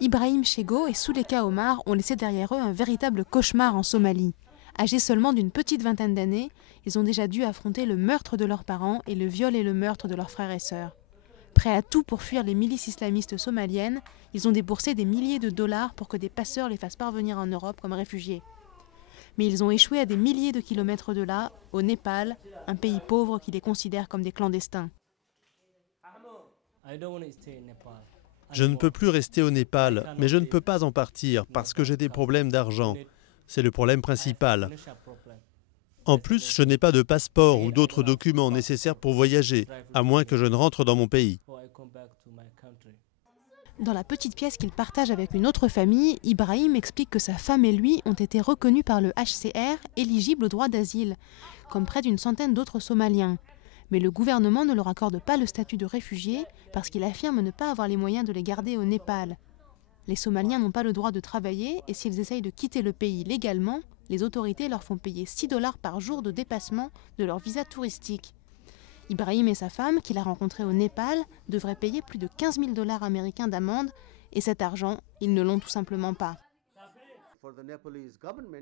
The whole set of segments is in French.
Ibrahim Chego et Suleka Omar ont laissé derrière eux un véritable cauchemar en Somalie. Âgés seulement d'une petite vingtaine d'années, ils ont déjà dû affronter le meurtre de leurs parents et le viol et le meurtre de leurs frères et sœurs. Prêts à tout pour fuir les milices islamistes somaliennes, ils ont déboursé des milliers de dollars pour que des passeurs les fassent parvenir en Europe comme réfugiés. Mais ils ont échoué à des milliers de kilomètres de là, au Népal, un pays pauvre qui les considère comme des clandestins. Je ne peux plus rester au Népal, mais je ne peux pas en partir parce que j'ai des problèmes d'argent. C'est le problème principal. En plus, je n'ai pas de passeport ou d'autres documents nécessaires pour voyager, à moins que je ne rentre dans mon pays. Dans la petite pièce qu'il partage avec une autre famille, Ibrahim explique que sa femme et lui ont été reconnus par le HCR éligibles au droit d'asile, comme près d'une centaine d'autres Somaliens. Mais le gouvernement ne leur accorde pas le statut de réfugiés parce qu'il affirme ne pas avoir les moyens de les garder au Népal. Les Somaliens n'ont pas le droit de travailler et s'ils essayent de quitter le pays légalement, les autorités leur font payer 6 $ par jour de dépassement de leur visa touristique. Ibrahim et sa femme, qu'il a rencontrés au Népal, devraient payer plus de 15 000 $ américains d'amende et cet argent, ils ne l'ont tout simplement pas.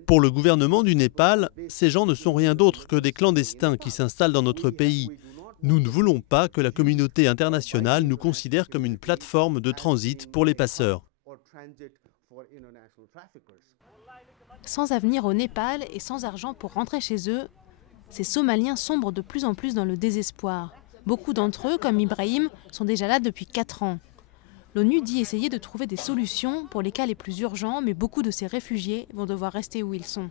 Pour le gouvernement du Népal, ces gens ne sont rien d'autre que des clandestins qui s'installent dans notre pays. Nous ne voulons pas que la communauté internationale nous considère comme une plateforme de transit pour les passeurs. Sans avenir au Népal et sans argent pour rentrer chez eux, ces Somaliens sombrent de plus en plus dans le désespoir. Beaucoup d'entre eux, comme Ibrahim, sont déjà là depuis 4 ans. L'ONU dit essayer de trouver des solutions pour les cas les plus urgents, mais beaucoup de ces réfugiés vont devoir rester où ils sont.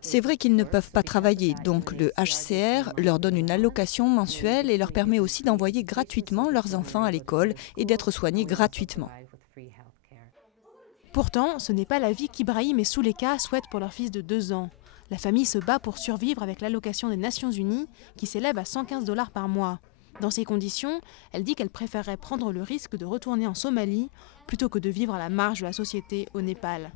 C'est vrai qu'ils ne peuvent pas travailler, donc le HCR leur donne une allocation mensuelle et leur permet aussi d'envoyer gratuitement leurs enfants à l'école et d'être soignés gratuitement. Pourtant, ce n'est pas la vie qu'Ibrahim et Suleka souhaitent pour leur fils de 2 ans. La famille se bat pour survivre avec l'allocation des Nations Unies qui s'élève à 115 $ par mois. Dans ces conditions, elle dit qu'elle préférerait prendre le risque de retourner en Somalie plutôt que de vivre à la marge de la société au Népal.